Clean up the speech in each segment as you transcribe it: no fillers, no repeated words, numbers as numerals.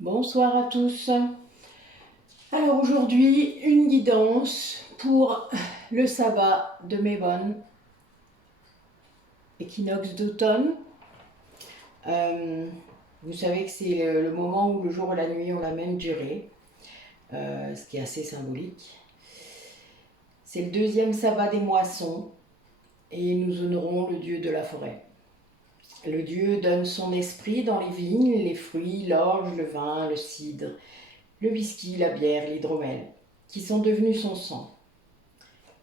Bonsoir à tous. Alors aujourd'hui, une guidance pour le sabbat de Mébon, équinoxe d'automne. Vous savez que c'est le moment où le jour et la nuit ont la même durée, ce qui est assez symbolique. C'est le deuxième sabbat des moissons et nous honorons le dieu de la forêt. Le dieu donne son esprit dans les vignes, les fruits, l'orge, le vin, le cidre, le whisky, la bière, l'hydromel, qui sont devenus son sang.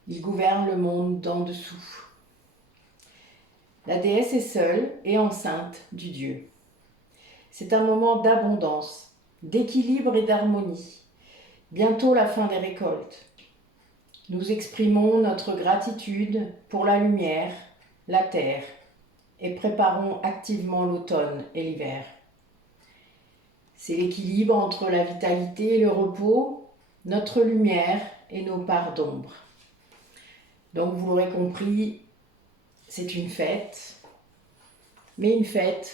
Il gouverne le monde d'en dessous. La déesse est seule et enceinte du dieu. C'est un moment d'abondance, d'équilibre et d'harmonie. Bientôt la fin des récoltes. Nous exprimons notre gratitude pour la lumière, la terre, et préparons activement l'automne et l'hiver. C'est l'équilibre entre la vitalité et le repos, notre lumière et nos parts d'ombre. Donc vous l'aurez compris, c'est une fête, mais une fête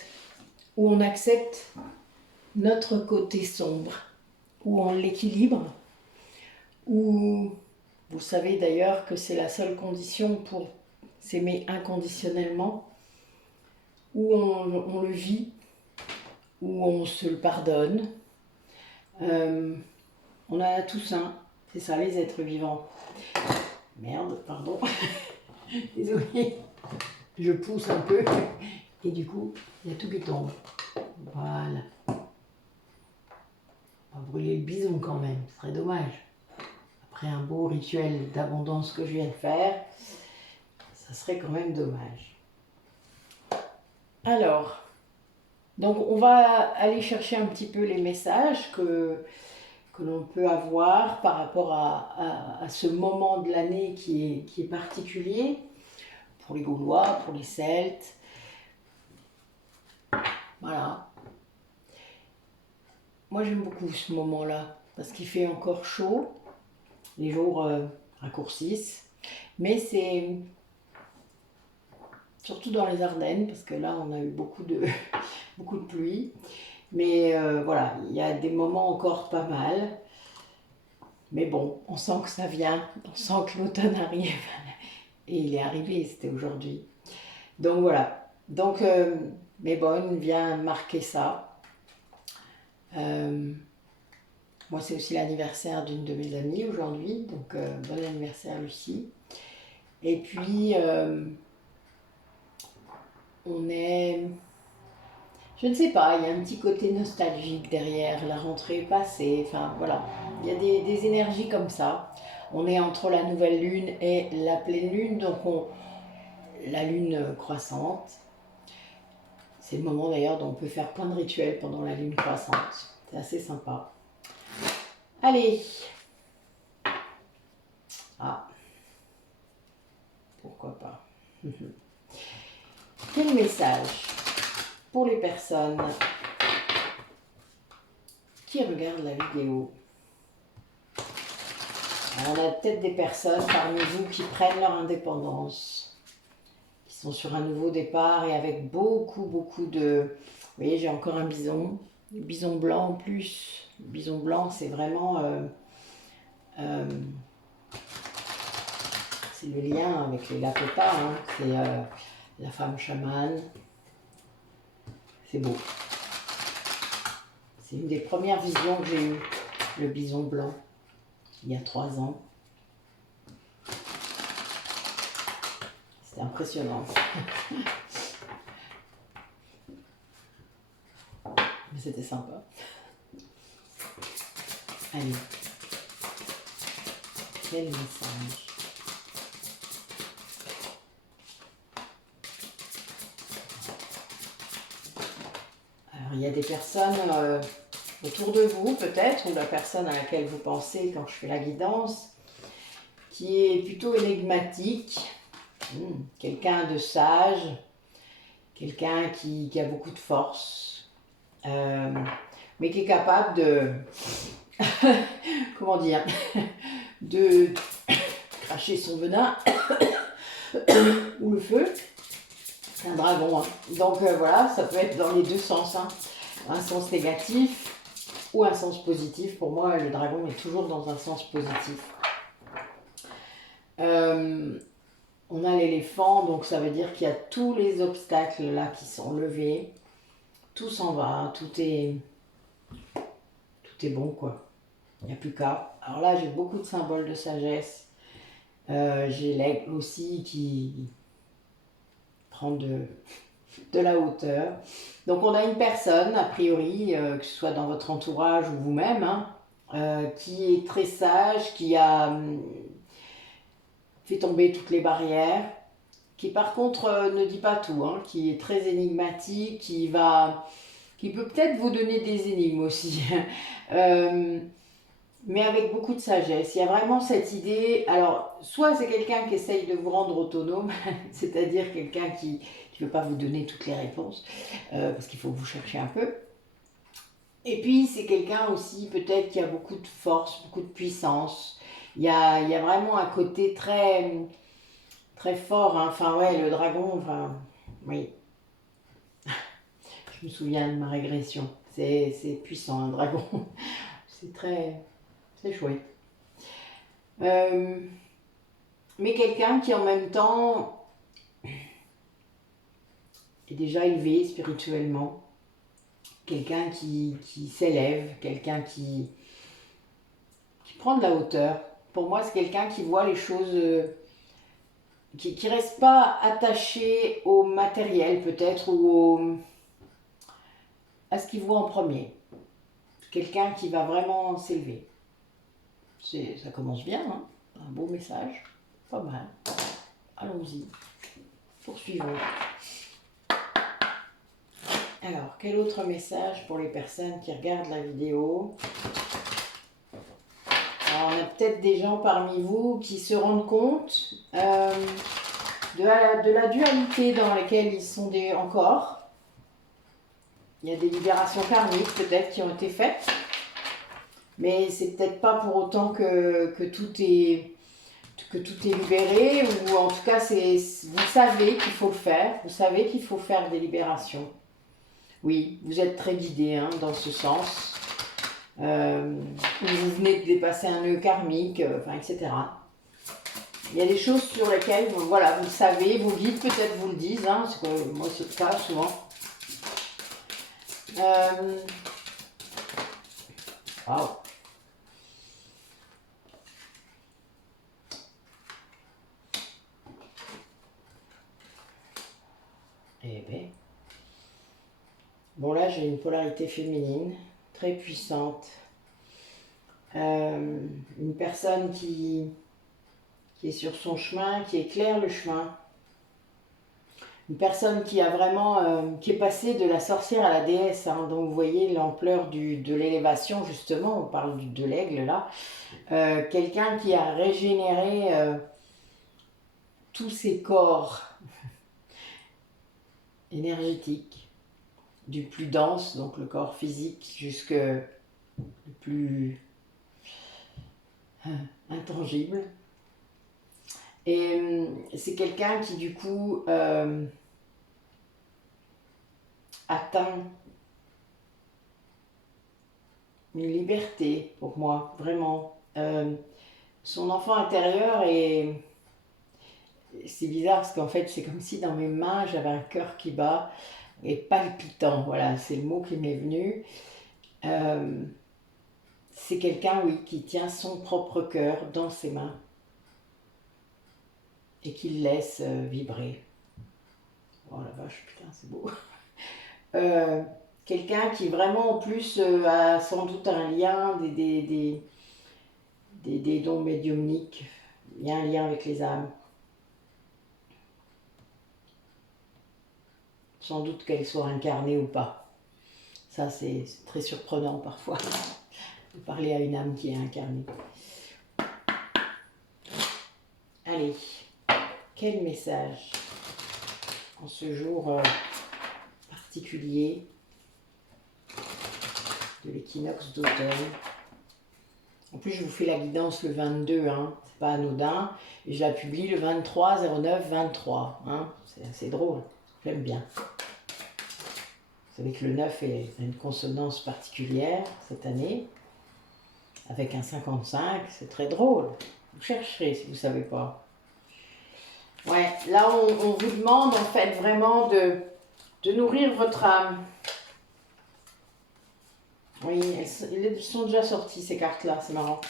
où on accepte notre côté sombre, où on l'équilibre, où vous savez d'ailleurs que c'est la seule condition pour s'aimer inconditionnellement, où on le vit, où on se le pardonne. On a tous un, c'est ça les êtres vivants. Merde, pardon, désolée, je pousse un peu et du coup il y a tout qui tombe. Voilà. On va brûler le bison quand même, ce serait dommage. Après un beau rituel d'abondance que je viens de faire, ça serait quand même dommage. Alors, donc on va aller chercher un petit peu les messages que l'on peut avoir par rapport à ce moment de l'année qui est particulier pour les Gaulois, pour les Celtes. Voilà. Moi j'aime beaucoup ce moment-là parce qu'il fait encore chaud, les jours raccourcissent, mais c'est surtout dans les Ardennes parce que là on a eu beaucoup de pluie. Mais voilà, il y a des moments encore pas mal. Mais bon, on sent que ça vient, on sent que l'automne arrive. Et il est arrivé, c'était aujourd'hui. Donc voilà. Donc Mébon vient marquer ça. Moi, c'est aussi l'anniversaire d'une de mes amies aujourd'hui. Donc bon anniversaire Lucie. Et puis, on est... Je ne sais pas, il y a un petit côté nostalgique derrière, la rentrée est passée, enfin voilà. Il y a des énergies comme ça. On est entre la nouvelle lune et la pleine lune, donc la lune croissante. C'est le moment d'ailleurs dont on peut faire plein de rituels pendant la lune croissante. C'est assez sympa. Allez. Ah. Pourquoi pas. Quel message pour les personnes qui regardent la vidéo? Alors, on a peut-être des personnes parmi vous qui prennent leur indépendance, qui sont sur un nouveau départ et avec beaucoup de... Vous voyez, j'ai encore un bison blanc en plus. Le bison blanc, c'est vraiment... c'est le lien avec les Lakota, hein. C'est la femme chamane. C'est beau. C'est une des premières visions que j'ai eues, le bison blanc, il y a 3 ans. C'était impressionnant. Mais c'était sympa. Allez. Quel message? Alors, il y a des personnes autour de vous, peut-être, ou la personne à laquelle vous pensez quand je fais la guidance, qui est plutôt énigmatique, quelqu'un de sage, quelqu'un qui a beaucoup de force, mais qui est capable de, comment dire, de cracher son venin ou le feu. C'est un dragon, hein. Donc voilà, ça peut être dans les deux sens, hein. Un sens négatif ou un sens positif. Pour moi, le dragon est toujours dans un sens positif. On a l'éléphant, donc ça veut dire qu'il y a tous les obstacles là qui sont levés. Tout s'en va, tout est bon quoi. Il n'y a plus qu'à. Alors là, j'ai beaucoup de symboles de sagesse. J'ai l'aigle aussi qui prend de la hauteur. Donc on a une personne, a priori, que ce soit dans votre entourage ou vous-même, hein, qui est très sage, qui a fait tomber toutes les barrières, qui par contre ne dit pas tout, hein, qui est très énigmatique, qui peut peut-être vous donner des énigmes aussi, mais avec beaucoup de sagesse. Il y a vraiment cette idée, alors soit c'est quelqu'un qui essaye de vous rendre autonome, c'est-à-dire quelqu'un qui ne veut pas vous donner toutes les réponses, parce qu'il faut que vous cherchiez un peu. Et puis c'est quelqu'un aussi peut-être qui a beaucoup de force, beaucoup de puissance. Il y a vraiment un côté très, très fort, hein. Enfin ouais, le dragon, enfin, oui. Je me souviens de ma régression. C'est puissant, un dragon. C'est chouette. Mais quelqu'un qui en même temps est déjà élevé spirituellement. Quelqu'un qui s'élève, quelqu'un qui prend de la hauteur. Pour moi, c'est quelqu'un qui voit les choses, qui ne reste pas attaché au matériel peut-être ou à ce qu'il voit en premier. Quelqu'un qui va vraiment s'élever. Ça commence bien, hein, un beau message, pas mal. Allons-y, poursuivons. Alors, quel autre message pour les personnes qui regardent la vidéo? Alors, on a peut-être des gens parmi vous qui se rendent compte de la dualité dans laquelle ils sont encore. Il y a des libérations karmiques peut-être qui ont été faites, mais c'est peut-être pas pour autant que tout est libéré, ou en tout cas vous savez qu'il faut le faire, vous savez qu'il faut faire des libérations. Oui, vous êtes très guidé, hein, dans ce sens. Vous venez de dépasser un nœud karmique, enfin, etc. Il y a des choses sur lesquelles vous le savez, vos guides peut-être vous le disent, hein, parce que moi c'est le cas souvent. Wow. Eh bien. Bon là j'ai une polarité féminine, très puissante. Une personne qui est sur son chemin, qui éclaire le chemin. Une personne qui a vraiment, qui est passée de la sorcière à la déesse, hein. Donc vous voyez l'ampleur de l'élévation justement, on parle de l'aigle là. Quelqu'un qui a régénéré tous ses corps énergétiques, du plus dense, donc le corps physique, jusque le plus intangible. Et c'est quelqu'un qui du coup atteint une liberté pour moi, vraiment. Son enfant intérieur est... C'est bizarre parce qu'en fait c'est comme si dans mes mains j'avais un cœur qui bat et palpitant, voilà, c'est le mot qui m'est venu. C'est quelqu'un, oui, qui tient son propre cœur dans ses mains et qui le laisse vibrer. Oh la vache, putain, c'est beau. Quelqu'un qui vraiment en plus a sans doute un lien, des dons médiumniques, il y a un lien avec les âmes. Sans doute qu'elles soient incarnées ou pas. Ça c'est très surprenant parfois, de parler à une âme qui est incarnée. Allez, quel message en ce jour particulier de l'équinoxe d'automne. En plus, je vous fais la guidance le 22, hein, c'est pas anodin, et je la publie le 23 09 23. Hein, c'est assez drôle, j'aime bien. Vous savez que le 9 est une consonance particulière cette année, avec un 55, c'est très drôle. Vous chercherez si vous ne savez pas. Ouais, là on vous demande en fait vraiment de nourrir votre âme. Oui, elles sont déjà sorties ces cartes-là, c'est marrant.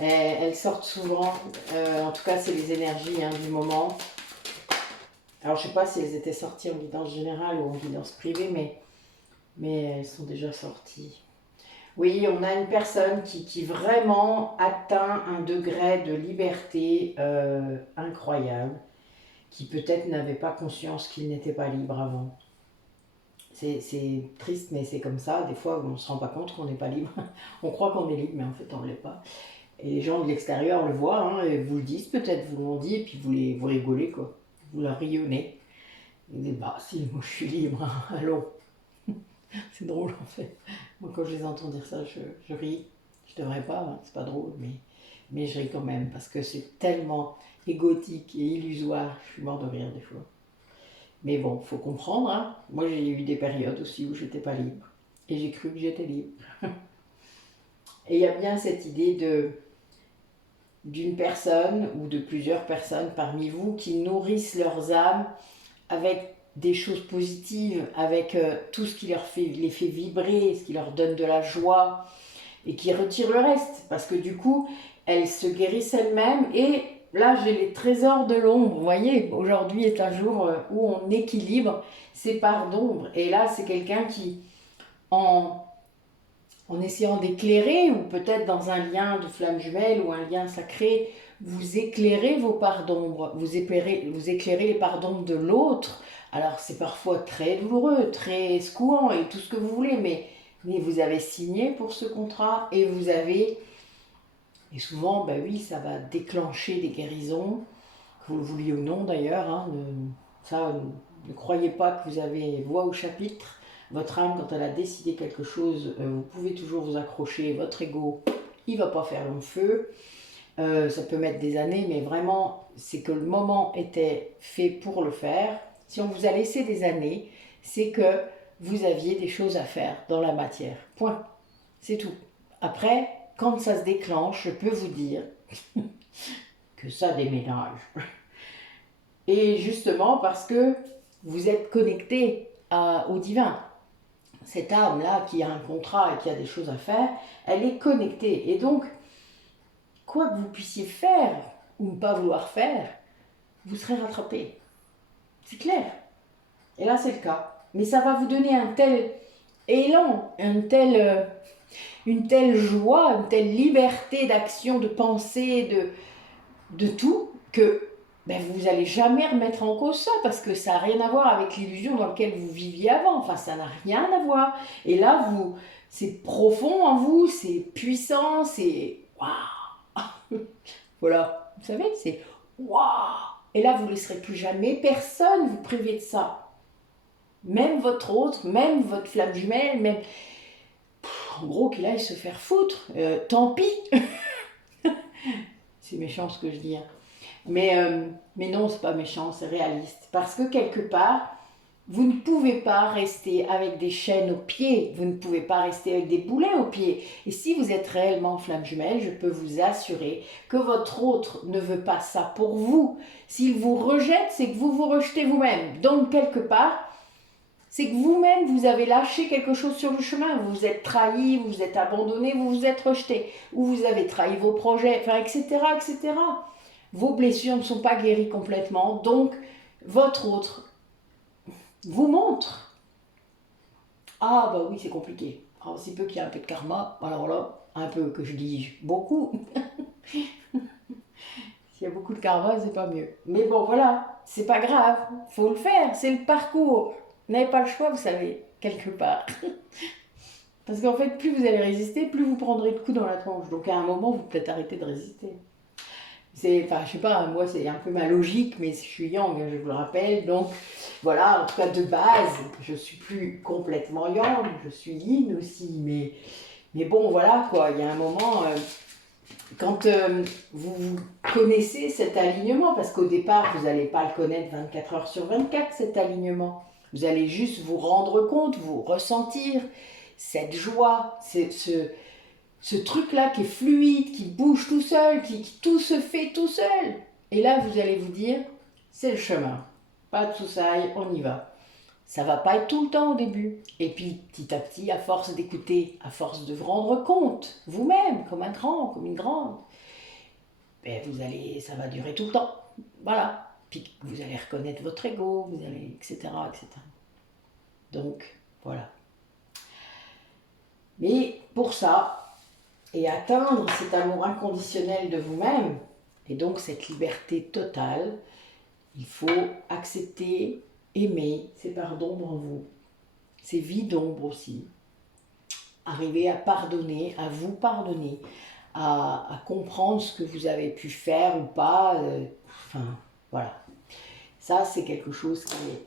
Elles sortent souvent, en tout cas c'est les énergies du moment. Alors je ne sais pas si elles étaient sorties en guidance générale ou en guidance privée, mais elles sont déjà sorties. Oui, on a une personne qui vraiment atteint un degré de liberté incroyable, qui peut-être n'avait pas conscience qu'il n'était pas libre avant. C'est triste, mais c'est comme ça. Des fois, on ne se rend pas compte qu'on n'est pas libre. On croit qu'on est libre, mais en fait, on ne l'est pas. Et les gens de l'extérieur le voient, et vous le disent peut-être, vous l'ont dit, et puis vous rigolez, quoi. Vous la rayonnez. Ils disent, bah si, moi je suis libre, allons. C'est drôle en fait. Moi quand je les entends dire ça, je ris. Je devrais pas, c'est pas drôle, mais je ris quand même parce que c'est tellement égotique et illusoire. Je suis mort de rire des fois. Mais bon, faut comprendre. Moi j'ai eu des périodes aussi où j'étais pas libre. Et j'ai cru que j'étais libre. Et il y a bien cette idée d'une personne ou de plusieurs personnes parmi vous qui nourrissent leurs âmes avec des choses positives, avec tout ce qui les fait vibrer, ce qui leur donne de la joie et qui retire le reste. Parce que du coup, elles se guérissent elles-mêmes et là, j'ai les trésors de l'ombre. Vous voyez, aujourd'hui est un jour où on équilibre ces parts d'ombre. Et là, c'est quelqu'un qui, en essayant d'éclairer, ou peut-être dans un lien de flamme jumelle ou un lien sacré, vous éclairez vos parts d'ombre, vous éclairez les parts d'ombre de l'autre. Alors c'est parfois très douloureux, très secouant et tout ce que vous voulez, mais vous avez signé pour ce contrat et vous avez... Et souvent, ben oui, ça va déclencher des guérisons, que vous le vouliez ou non d'ailleurs. Ne croyez pas que vous avez voix au chapitre. Votre âme, quand elle a décidé quelque chose, vous pouvez toujours vous accrocher. Votre ego, il ne va pas faire long feu. Ça peut mettre des années, mais vraiment, c'est que le moment était fait pour le faire. Si on vous a laissé des années, c'est que vous aviez des choses à faire dans la matière. Point. C'est tout. Après, quand ça se déclenche, je peux vous dire que ça déménage. Et justement parce que vous êtes connecté au divin. Cette âme-là qui a un contrat et qui a des choses à faire, elle est connectée. Et donc, quoi que vous puissiez faire ou ne pas vouloir faire, vous serez rattrapé. C'est clair. Et là, c'est le cas. Mais ça va vous donner un tel élan, une telle joie, une telle liberté d'action, de pensée, de tout, que vous n'allez jamais remettre en cause ça, parce que ça n'a rien à voir avec l'illusion dans laquelle vous viviez avant. Enfin, ça n'a rien à voir. Et là, c'est profond en vous, c'est puissant, c'est... Waouh. Voilà, vous savez, c'est waouh. Et là, vous ne laisserez plus jamais personne vous priver de ça. Même votre autre, même votre flamme jumelle, même... En gros, qu'il aille se faire foutre. Tant pis. C'est méchant ce que je dis. Mais non, c'est pas méchant, c'est réaliste. Parce que quelque part, vous ne pouvez pas rester avec des chaînes aux pieds, vous ne pouvez pas rester avec des boulets aux pieds. Et si vous êtes réellement flamme jumelle, je peux vous assurer que votre autre ne veut pas ça pour vous. S'il vous rejette, c'est que vous vous rejetez vous-même. Donc, quelque part, c'est que vous-même, vous avez lâché quelque chose sur le chemin. Vous vous êtes trahi, vous vous êtes abandonné, vous vous êtes rejeté. Ou vous avez trahi vos projets, enfin, etc., etc. Vos blessures ne sont pas guéries complètement. Donc, votre autre vous montre. Ah, bah oui, c'est compliqué. Alors, si peu qu'il y a un peu de karma, alors là, un peu que je dis beaucoup. S'il y a beaucoup de karma, c'est pas mieux. Mais bon, voilà, c'est pas grave. Faut le faire, c'est le parcours. Vous n'avez pas le choix, vous savez, quelque part. Parce qu'en fait, plus vous allez résister, plus vous prendrez de coups dans la tronche. Donc à un moment, vous peut-être arrêter de résister. Enfin, je sais pas, moi c'est un peu ma logique, mais je suis yang, je vous le rappelle. Donc voilà, en tout cas de base, je suis plus complètement yang, je suis yin aussi. Mais bon, voilà quoi, il y a un moment, quand vous connaissez cet alignement, parce qu'au départ, vous n'allez pas le connaître 24 heures sur 24, cet alignement. Vous allez juste vous rendre compte, vous ressentir cette joie, ce truc-là qui est fluide, qui bouge tout seul, qui tout se fait tout seul. Et là, vous allez vous dire, c'est le chemin. Pas de soussailles, on y va. Ça va pas être tout le temps au début. Et puis, petit à petit, à force d'écouter, à force de vous rendre compte, vous-même, comme un grand, comme une grande, ben ça va durer tout le temps. Voilà. Puis vous allez reconnaître votre ego, vous allez, etc., etc. Donc, voilà. Mais pour ça, et atteindre cet amour inconditionnel de vous-même, et donc cette liberté totale, il faut accepter, aimer ces parts d'ombre en vous, ces vies d'ombre aussi. Arriver à pardonner, à vous pardonner, à comprendre ce que vous avez pu faire ou pas. Enfin, voilà. Ça, c'est quelque chose qui est...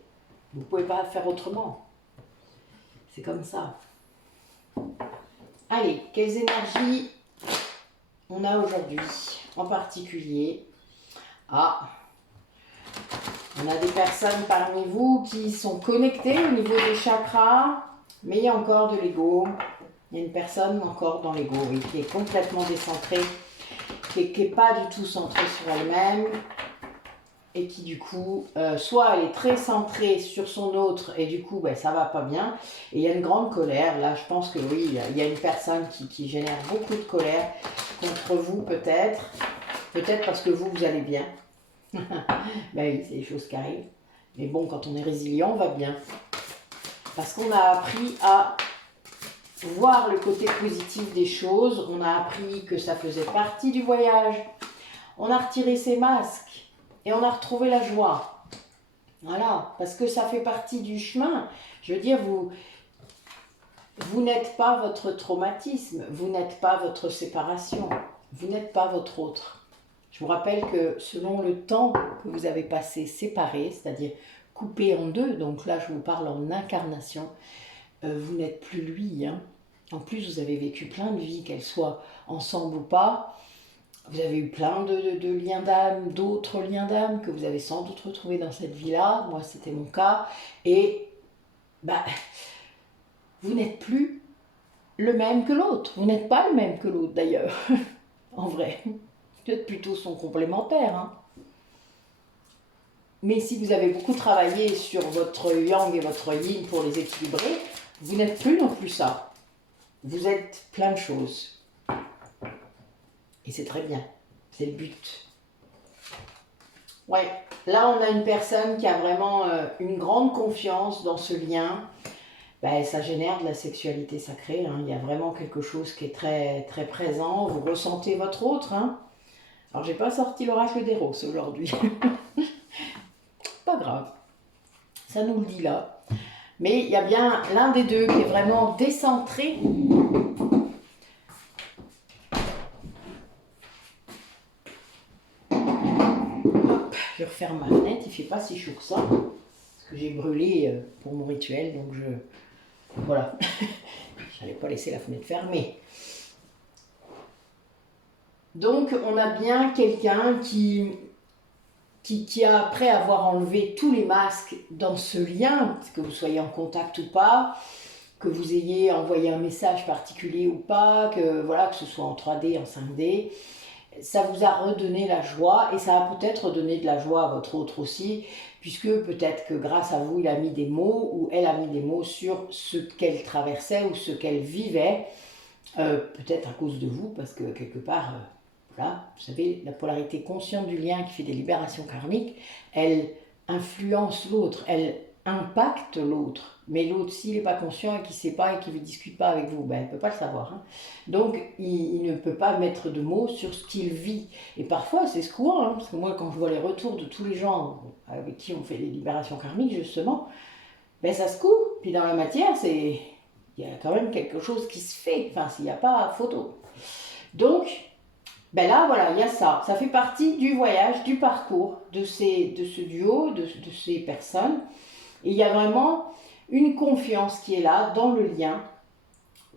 Vous ne pouvez pas faire autrement. C'est comme ça. Allez, quelles énergies on a aujourd'hui en particulier? Ah, on a des personnes parmi vous qui sont connectées au niveau des chakras, mais il y a encore de l'ego. Il y a une personne encore dans l'ego, oui, qui est complètement décentrée, qui n'est pas du tout centrée sur elle-même, et qui du coup, soit elle est très centrée sur son autre, et du coup, ben, ça va pas bien, et il y a une grande colère. Là, je pense que oui, il y a une personne qui génère beaucoup de colère contre vous, peut-être parce que vous allez bien. Ben oui, c'est des choses qui arrivent. Mais bon, quand on est résilient, on va bien. Parce qu'on a appris à voir le côté positif des choses. On a appris que ça faisait partie du voyage. On a retiré ses masques et on a retrouvé la joie. Voilà, parce que ça fait partie du chemin. Je veux dire, vous n'êtes pas votre traumatisme, vous n'êtes pas votre séparation, vous n'êtes pas votre autre. Je vous rappelle que selon le temps que vous avez passé séparé, c'est-à-dire coupé en deux, donc là je vous parle en incarnation, vous n'êtes plus lui. Hein. En plus, vous avez vécu plein de vies, qu'elles soient ensemble ou pas. Vous avez eu plein de liens d'âme, d'autres liens d'âme que vous avez sans doute retrouvés dans cette vie-là. Moi, c'était mon cas. Et bah, vous n'êtes plus le même que l'autre. Vous n'êtes pas le même que l'autre d'ailleurs, en vrai. Vous êtes plutôt son complémentaire. Hein. Mais si vous avez beaucoup travaillé sur votre yang et votre yin pour les équilibrer, vous n'êtes plus non plus ça. Vous êtes plein de choses. Et c'est très bien. C'est le but. Ouais, là on a une personne qui a vraiment une grande confiance dans ce lien. Ben, ça génère de la sexualité sacrée. Hein. Il y a vraiment quelque chose qui est très, très présent. Vous ressentez votre autre. Hein. Alors j'ai pas sorti l'oracle des roses aujourd'hui. Pas grave. Ça nous le dit là. Mais il y a bien l'un des deux qui est vraiment décentré. Hop, je referme ma fenêtre, il ne fait pas si chaud que ça. Parce que j'ai brûlé pour mon rituel, donc voilà. Je n'allais pas laisser la fenêtre fermée. Donc on a bien quelqu'un qui a, après avoir enlevé tous les masques dans ce lien, que vous soyez en contact ou pas, que vous ayez envoyé un message particulier ou pas, que, voilà, que ce soit en 3D, en 5D, ça vous a redonné la joie et ça a peut-être redonné de la joie à votre autre aussi, puisque peut-être que grâce à vous, il a mis des mots ou elle a mis des mots sur ce qu'elle traversait ou ce qu'elle vivait, peut-être à cause de vous, parce que quelque part... Voilà, vous savez, la polarité consciente du lien qui fait des libérations karmiques, elle influence l'autre, elle impacte l'autre. Mais l'autre, s'il n'est pas conscient et qu'il ne sait pas et qu'il ne discute pas avec vous, ben, il ne peut pas le savoir. Hein. Donc, il ne peut pas mettre de mots sur ce qu'il vit. Et parfois, c'est secouant, hein, parce que moi, quand je vois les retours de tous les gens avec qui on fait les libérations karmiques, justement, ben, ça secoue. Puis dans la matière, il y a quand même quelque chose qui se fait, enfin, s'il n'y a pas photo. Donc, ben là, voilà, il y a ça. Ça fait partie du voyage, du parcours de ce duo, de ces personnes. Et il y a vraiment une confiance qui est là dans le lien.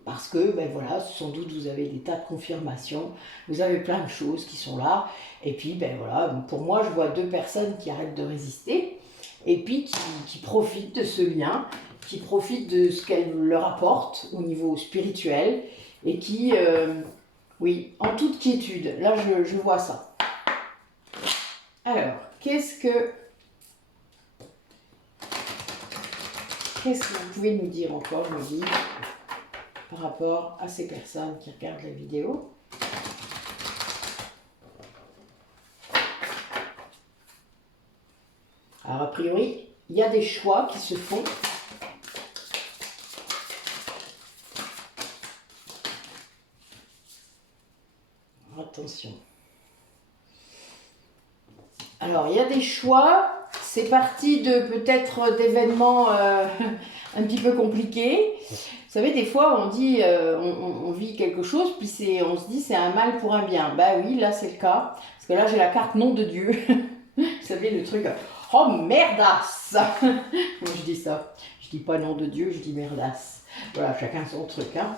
Parce que, ben voilà, sans doute vous avez des tas de confirmations. Vous avez plein de choses qui sont là. Et puis, ben voilà, pour moi, je vois deux personnes qui arrêtent de résister. et puis qui profitent de ce lien, qui profitent de ce qu'elle leur apporte au niveau spirituel, et qui, oui, en toute quiétude. Là, je vois ça. Alors, qu'est-ce que vous pouvez nous dire encore, je me dis, par rapport à ces personnes qui regardent la vidéo? Alors, a priori, il y a des choix qui se font. Attention. Alors, il y a des choix. C'est parti de peut-être d'événements un petit peu compliqués. Vous savez, des fois, on dit, on vit quelque chose, puis on se dit c'est un mal pour un bien. Bah oui, là, c'est le cas. Parce que là, j'ai la carte nom de Dieu. Vous savez, le truc, oh merdasse. Moi, je dis ça. Je dis pas nom de Dieu, je dis merdasse. Voilà, chacun son truc. Hein.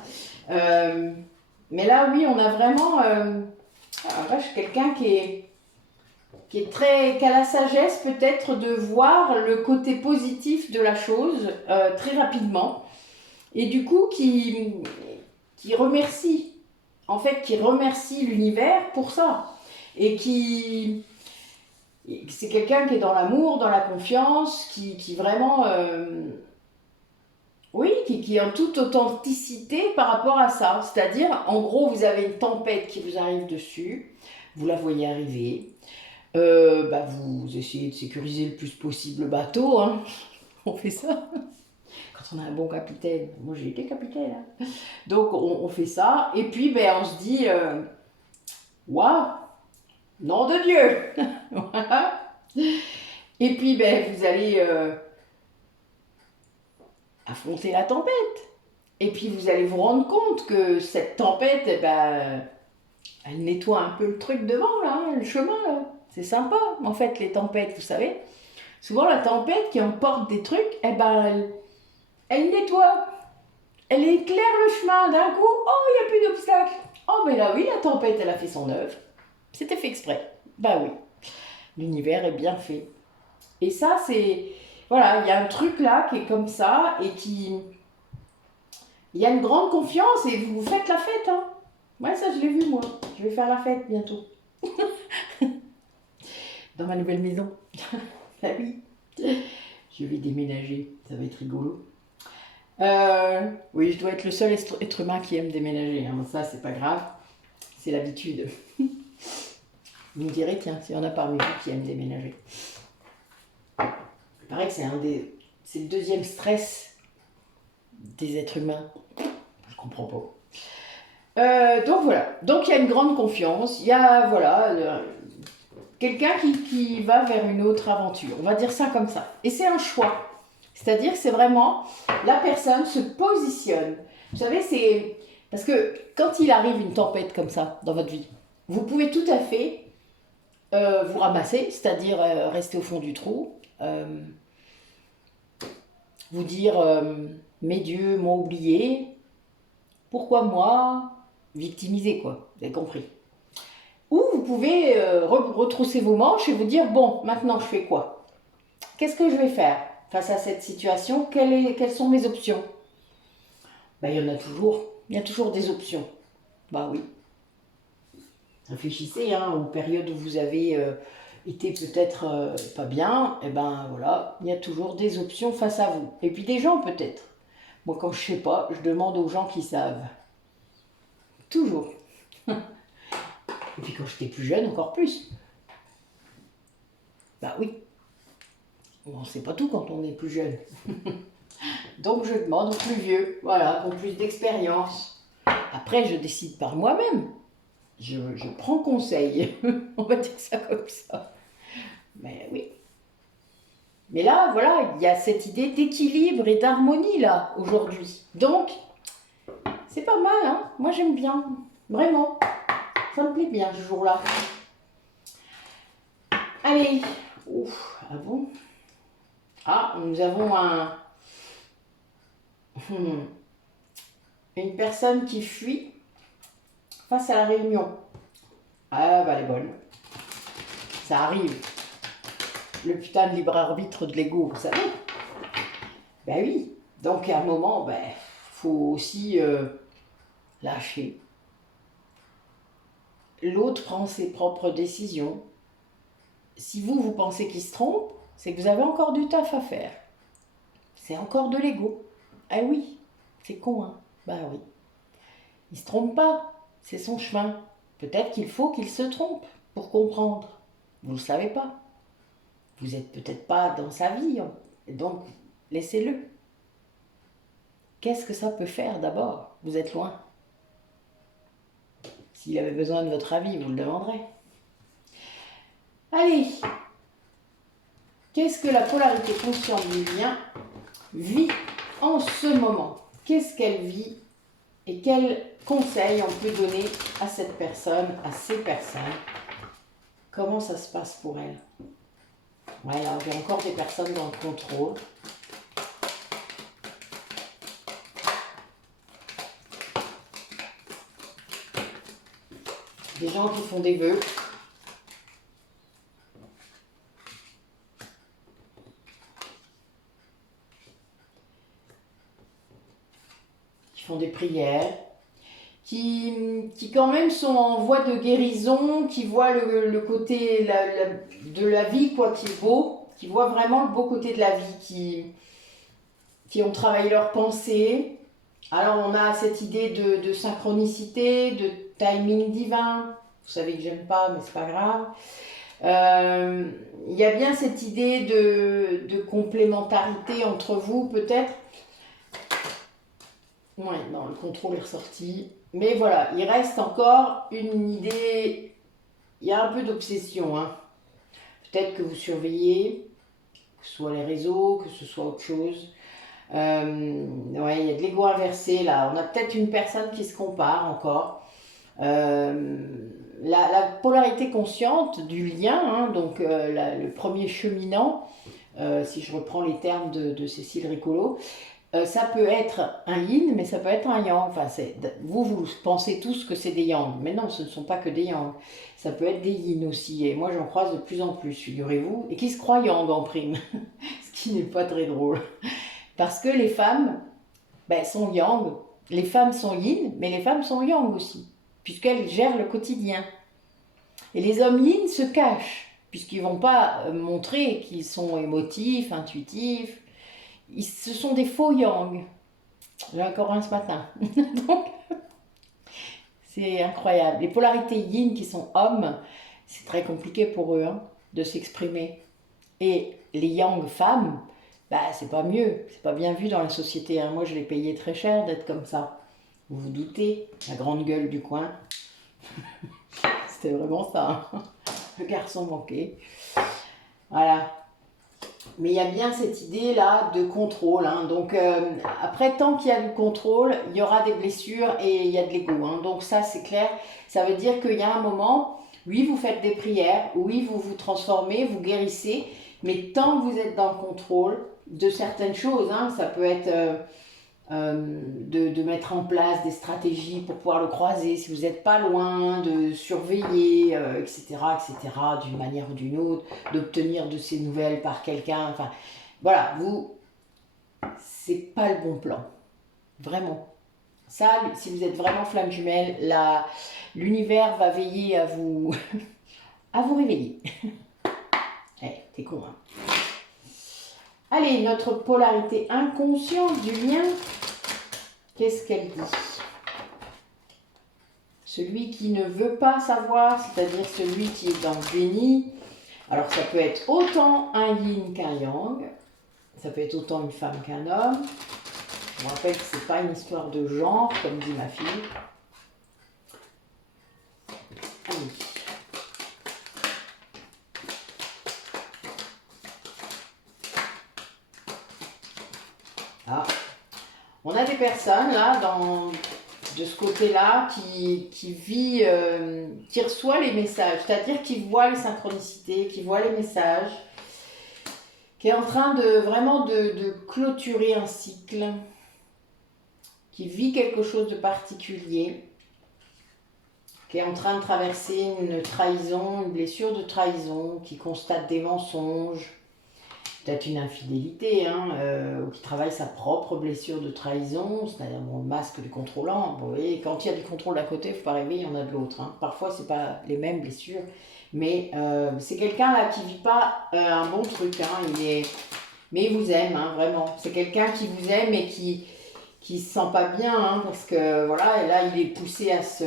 Mais là, oui, on a vraiment quelqu'un qui a la sagesse peut-être de voir le côté positif de la chose très rapidement. Et du coup, qui remercie, en fait, qui remercie l'univers pour ça. Et c'est quelqu'un qui est dans l'amour, dans la confiance, qui vraiment, oui, qui est en toute authenticité par rapport à ça. C'est-à-dire, en gros, vous avez une tempête qui vous arrive dessus, vous la voyez arriver, vous essayez de sécuriser le plus possible le bateau, hein. On fait ça. Quand on a un bon capitaine, moi j'ai été capitaine, hein. Donc on fait ça, et puis on se dit, waouh, nom de Dieu. Voilà. Et puis vous allez affronter la tempête, et puis vous allez vous rendre compte que cette tempête, elle nettoie un peu le truc devant, là, le chemin, là. C'est sympa, en fait, les tempêtes, vous savez. Souvent, la tempête qui emporte des trucs, elle nettoie. Elle éclaire le chemin d'un coup. Oh, il n'y a plus d'obstacle. Oh, mais là, oui, la tempête, elle a fait son œuvre. C'était fait exprès. Bah oui. L'univers est bien fait. Et ça, c'est... Voilà, il y a un truc là qui est comme ça et qui... Il y a une grande confiance et vous faites la fête, hein. Ouais, ça, je l'ai vu, moi. Je vais faire la fête bientôt. Dans ma nouvelle maison. Ah oui. Je vais déménager. Ça va être rigolo. Oui, je dois être le seul être humain qui aime déménager. Hein. Ça, c'est pas grave. C'est l'habitude. Vous me direz, tiens, s'il y en a parmi vous qui aiment déménager. Il paraît que c'est le deuxième stress des êtres humains. Je comprends pas. Donc voilà. Donc il y a une grande confiance. Il y a, voilà, quelqu'un qui va vers une autre aventure. On va dire ça comme ça. Et c'est un choix. C'est-à-dire que c'est vraiment, la personne se positionne. Vous savez, c'est... Parce que quand il arrive une tempête comme ça dans votre vie, vous pouvez tout à fait vous ramasser, c'est-à-dire rester au fond du trou, vous dire mes dieux m'ont oublié, pourquoi moi? Victimiser, quoi, vous avez compris. Ou vous pouvez retrousser vos manches et vous dire, bon, maintenant je fais quoi? Qu'est-ce que je vais faire face à cette situation? Quelles sont mes options? Il y en a toujours. Il y a toujours des options. Bah oui. Réfléchissez aux périodes où vous avez été peut-être pas bien. Et voilà, il y a toujours des options face à vous. Et puis des gens peut-être. Moi quand je sais pas, je demande aux gens qui savent. Toujours. Et puis quand j'étais plus jeune, encore plus. Bah oui. On ne sait pas tout quand on est plus jeune. Donc je demande aux plus vieux, voilà, qui ont plus d'expérience. Après, je décide par moi-même. Je prends conseil. On va dire ça comme ça. Mais oui. Mais là, voilà, il y a cette idée d'équilibre et d'harmonie là, aujourd'hui. Donc, c'est pas mal, hein. Moi, j'aime bien. Vraiment. Ça me plaît bien, ce jour-là. Allez. Ouf, ah bon? Ah, nous avons une personne qui fuit face à la réunion. Ah, elle est bonne. Ça arrive. le putain de libre arbitre de l'ego, vous savez. Ben oui. Donc à un moment, ben, faut aussi lâcher. L'autre prend ses propres décisions. Si vous pensez qu'il se trompe, c'est que vous avez encore du taf à faire. C'est encore de l'ego. Ah oui, c'est con, hein. Bah oui. Il se trompe pas, c'est son chemin. Peut-être qu'il faut qu'il se trompe pour comprendre. Vous ne le savez pas. Vous n'êtes peut-être pas dans sa vie, hein. Donc laissez-le. Qu'est-ce que ça peut faire d'abord? Vous êtes loin. S'il avait besoin de votre avis, vous le demanderez. Allez, qu'est-ce que la polarité consciente du lien vit en ce moment? Qu'est-ce qu'elle vit et quels conseils on peut donner à cette personne, à ces personnes? Comment ça se passe pour elle? Ouais, là, il y a encore des personnes dans le contrôle. Des gens qui font des vœux. Qui font des prières. Qui quand même sont en voie de guérison, qui voient le côté de la vie, quoi, qui est beau, qui voient vraiment le beau côté de la vie, qui ont travaillé leurs pensées. Alors on a cette idée de synchronicité, de timing divin. Vous savez que j'aime pas, mais c'est pas grave. Il y a bien cette idée de complémentarité entre vous, peut-être. Ouais, non, le contrôle est ressorti. Mais voilà, il reste encore une idée. Il y a un peu d'obsession, hein. Peut-être que vous surveillez, que ce soit les réseaux, que ce soit autre chose. Ouais, il y a de l'ego inversé là. On a peut-être une personne qui se compare encore. La polarité consciente du lien, hein, donc le premier cheminant, si je reprends les termes de Cécile Ricolo, ça peut être un yin, mais ça peut être un yang. Enfin, vous pensez tous que c'est des yang, mais non, ce ne sont pas que des yang. Ça peut être des yin aussi, et moi j'en croise de plus en plus, figurez-vous, et qui se croient yang en prime, ce qui n'est pas très drôle. Parce que les femmes sont yang, les femmes sont yin, mais les femmes sont yang aussi, puisqu'elles gèrent le quotidien. Et les hommes yin se cachent, puisqu'ils ne vont pas montrer qu'ils sont émotifs, intuitifs. Ce sont des faux yang. J'ai encore un ce matin. Donc, c'est incroyable. Les polarités yin qui sont hommes, c'est très compliqué pour eux, hein, de s'exprimer. Et les yang femmes, c'est pas mieux. C'est pas bien vu dans la société, hein. Moi, je l'ai payé très cher d'être comme ça. Vous vous doutez, la grande gueule du coin. C'était vraiment ça, hein. Le garçon manqué. Voilà. Mais il y a bien cette idée-là de contrôle, hein. Donc, après, tant qu'il y a du contrôle, il y aura des blessures et il y a de l'ego, hein. Donc ça, c'est clair. Ça veut dire qu'il y a un moment, oui, vous faites des prières, oui, vous vous transformez, vous guérissez, mais tant que vous êtes dans le contrôle de certaines choses, hein, ça peut être de mettre en place des stratégies pour pouvoir le croiser, si vous n'êtes pas loin, de surveiller, etc., d'une manière ou d'une autre, d'obtenir de ces nouvelles par quelqu'un. Enfin, voilà, c'est pas le bon plan. Vraiment. Ça, si vous êtes vraiment flamme jumelle, l'univers va veiller à vous, à vous réveiller. T'es con, hein. Allez, notre polarité inconsciente du lien. Qu'est-ce qu'elle dit? Celui qui ne veut pas savoir, c'est-à-dire celui qui est dans le déni. Alors ça peut être autant un yin qu'un yang, ça peut être autant une femme qu'un homme. Je vous rappelle que ce n'est pas une histoire de genre, comme dit ma fille. Allez. Ah. On a des personnes là, de ce côté-là, qui vit, qui reçoit les messages, c'est-à-dire qui voit les synchronicités, qui voit les messages, qui est en train vraiment de clôturer un cycle, qui vit quelque chose de particulier, qui est en train de traverser une trahison, une blessure de trahison, qui constate des mensonges, peut-être une infidélité, ou qui travaille sa propre blessure de trahison, c'est-à-dire le masque du contrôlant. Vous voyez, quand il y a du contrôle d'un côté, il ne faut pas rêver, il y en a de l'autre. Parfois, ce n'est pas les mêmes blessures, mais c'est quelqu'un là qui ne vit pas un bon truc. Mais il vous aime, vraiment. C'est quelqu'un qui vous aime et qui se sent pas bien, parce que voilà, et là, il est poussé à se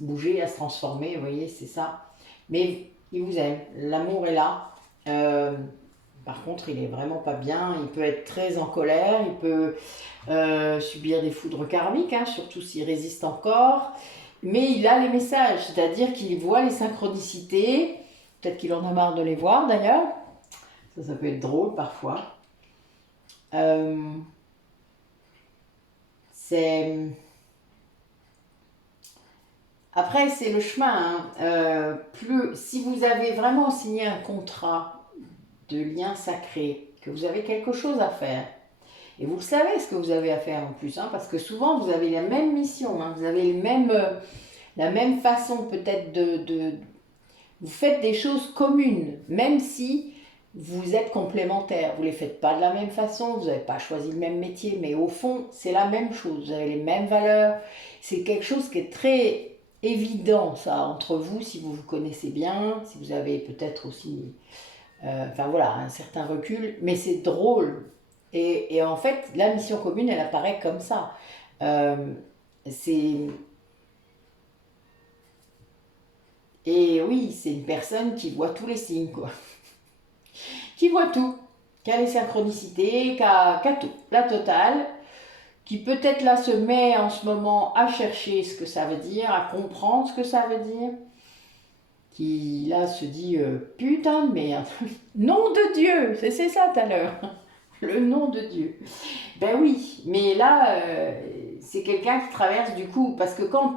bouger, à se transformer, vous voyez, c'est ça. Mais il vous aime, l'amour est là. Par contre, il est vraiment pas bien, il peut être très en colère, il peut subir des foudres karmiques, surtout s'il résiste encore. Mais il a les messages, c'est-à-dire qu'il voit les synchronicités, peut-être qu'il en a marre de les voir d'ailleurs. Ça peut être drôle parfois. Après, c'est le chemin. Si vous avez vraiment signé un contrat de lien sacré, que vous avez quelque chose à faire, et vous le savez ce que vous avez à faire en plus, parce que souvent vous avez la même mission, vous avez la même façon peut-être vous faites des choses communes, même si vous êtes complémentaires, vous ne les faites pas de la même façon, vous n'avez pas choisi le même métier, mais au fond, c'est la même chose, vous avez les mêmes valeurs, c'est quelque chose qui est très évident, ça, entre vous, si vous vous connaissez bien, si vous avez peut-être aussi, un certain recul, mais c'est drôle. Et en fait, la mission commune, elle apparaît comme ça. Et oui, c'est une personne qui voit tous les signes, quoi. Qui voit tout, qui a les synchronicités, qui a tout, la totale, qui peut-être là se met en ce moment à chercher ce que ça veut dire, à comprendre ce que ça veut dire, qui là se dit putain de merde, nom de Dieu, c'est ça tout à l'heure, le nom de Dieu. Ben oui, mais là c'est quelqu'un qui traverse du coup, parce que quand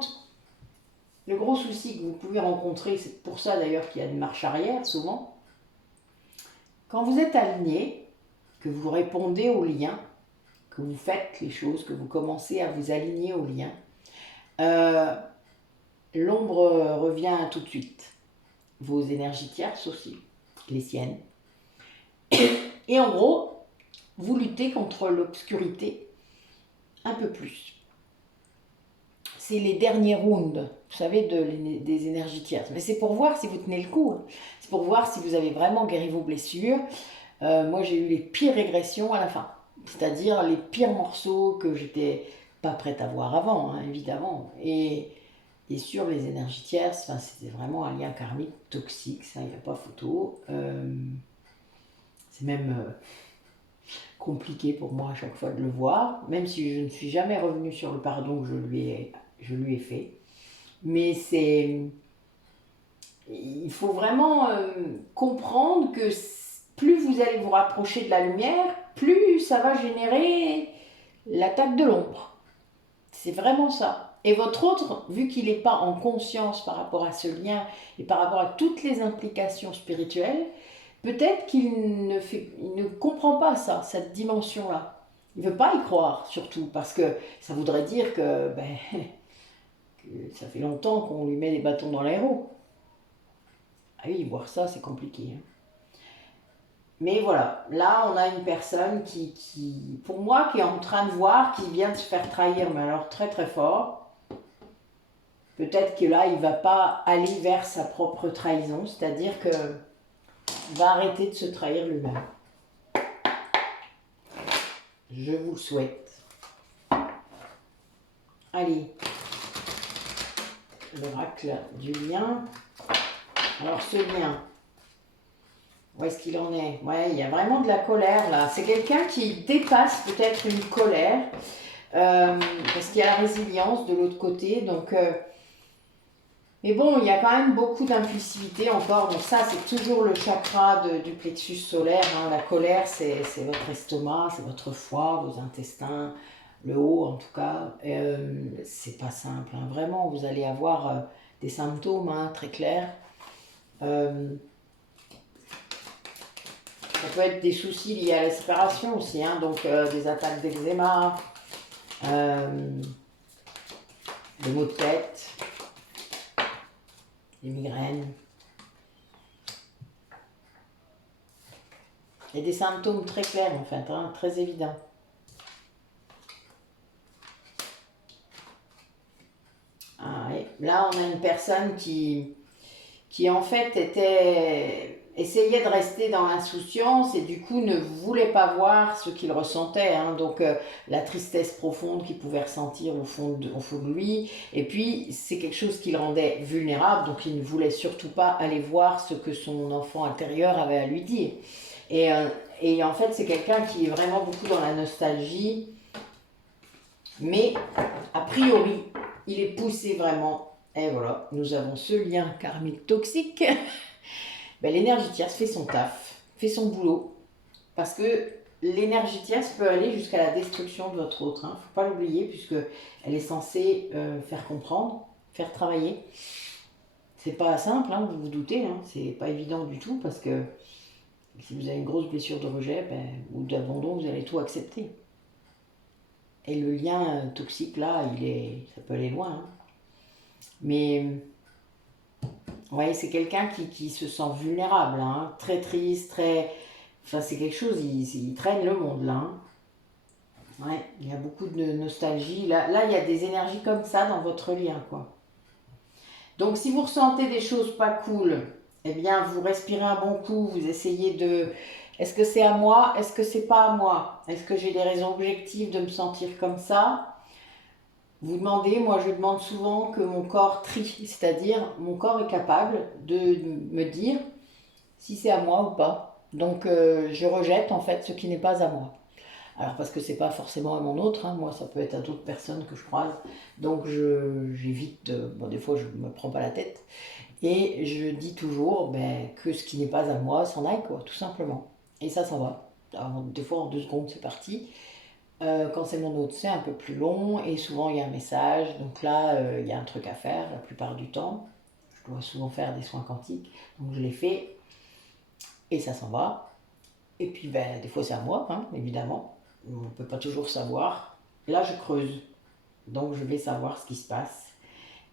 le gros souci que vous pouvez rencontrer, c'est pour ça d'ailleurs qu'il y a une marche arrière souvent. Quand vous êtes aligné, que vous répondez aux liens, que vous faites les choses, que vous commencez à vous aligner aux liens, l'ombre revient tout de suite. Vos énergies tierces aussi, les siennes. Et en gros, vous luttez contre l'obscurité un peu plus. C'est les derniers rounds, vous savez, des énergies tierces. Mais c'est pour voir si vous tenez le coup. C'est pour voir si vous avez vraiment guéri vos blessures. Moi, j'ai eu les pires régressions à la fin. C'est-à-dire les pires morceaux que j'étais pas prête à voir avant, évidemment. Et sur les énergies tierces, c'était vraiment un lien karmique toxique, ça, il n'y a pas photo. C'est même compliqué pour moi à chaque fois de le voir, même si je ne suis jamais revenue sur le pardon que je lui ai fait. Mais il faut vraiment comprendre que plus vous allez vous rapprocher de la lumière, plus ça va générer l'attaque de l'ombre. C'est vraiment ça. Et votre autre, vu qu'il n'est pas en conscience par rapport à ce lien et par rapport à toutes les implications spirituelles, peut-être qu'il ne comprend pas ça, cette dimension-là. Il ne veut pas y croire, surtout, parce que ça voudrait dire que ça fait longtemps qu'on lui met des bâtons dans les roues. Ah oui, voir ça, c'est compliqué. Mais voilà, là, on a une personne qui, pour moi, qui est en train de voir, qui vient de se faire trahir, mais alors très très fort. Peut-être que là, il ne va pas aller vers sa propre trahison, c'est-à-dire que il va arrêter de se trahir lui-même. Je vous le souhaite. Allez, l'oracle du lien. Alors ce lien, où est-ce qu'il en est? Ouais, il y a vraiment de la colère là. C'est quelqu'un qui dépasse peut-être une colère, parce qu'il y a la résilience de l'autre côté. Donc, mais bon, il y a quand même beaucoup d'impulsivité encore. Donc ça, c'est toujours le chakra du plexus solaire. La colère, c'est votre estomac, c'est votre foie, vos intestins, le haut en tout cas. C'est pas simple. Vraiment, vous allez avoir des symptômes très clairs. Ça peut être des soucis liés à la séparation aussi, donc des attaques d'eczéma, des maux de tête, des migraines. Et des symptômes très clairs en fait, hein, très évidents. Ah, ouais. Là, on a une personne qui en fait essayait de rester dans l'insouciance et du coup ne voulait pas voir ce qu'il ressentait. Hein. Donc la tristesse profonde qu'il pouvait ressentir au fond de lui. Et puis c'est quelque chose qui le rendait vulnérable, donc il ne voulait surtout pas aller voir ce que son enfant intérieur avait à lui dire. Et en fait c'est quelqu'un qui est vraiment beaucoup dans la nostalgie, mais a priori il est poussé vraiment. Et voilà, nous avons ce lien karmique toxique. Ben, l'énergie tierce fait son taf, fait son boulot. Parce que l'énergie tierce peut aller jusqu'à la destruction de votre autre. Il ne faut pas l'oublier, puisqu'elle est censée faire comprendre, faire travailler. C'est pas simple, hein, vous vous doutez, hein, c'est pas évident du tout, parce que si vous avez une grosse blessure de rejet ou d'abandon, vous allez tout accepter. Et le lien toxique, là, ça peut aller loin. Hein. Mais ouais, c'est quelqu'un qui se sent vulnérable, hein, très triste, très... Enfin, c'est quelque chose, il traîne le monde, là. Hein. Ouais, il y a beaucoup de nostalgie. Là, il y a des énergies comme ça dans votre lien, quoi. Donc, si vous ressentez des choses pas cool, eh bien, vous respirez un bon coup, vous essayez de... Est-ce que c'est à moi? Est-ce que c'est pas à moi? Est-ce que j'ai des raisons objectives de me sentir comme ça? Vous demandez, moi je demande souvent que mon corps trie, c'est-à-dire mon corps est capable de me dire si c'est à moi ou pas. Donc je rejette en fait ce qui n'est pas à moi. Alors parce que c'est pas forcément à mon autre, hein. Moi ça peut être à d'autres personnes que je croise. Donc j'évite, bon des fois je me prends pas la tête. Et je dis toujours que ce qui n'est pas à moi s'en aille quoi, tout simplement. Et ça va. Alors, des fois en 2 secondes c'est parti. Quand c'est mon autre, c'est un peu plus long et souvent il y a un message. Donc là, il y a un truc à faire la plupart du temps. Je dois souvent faire des soins quantiques. Donc je les fais et ça s'en va. Et puis des fois c'est à moi, hein, évidemment. On ne peut pas toujours savoir. Là, je creuse. Donc je vais savoir ce qui se passe.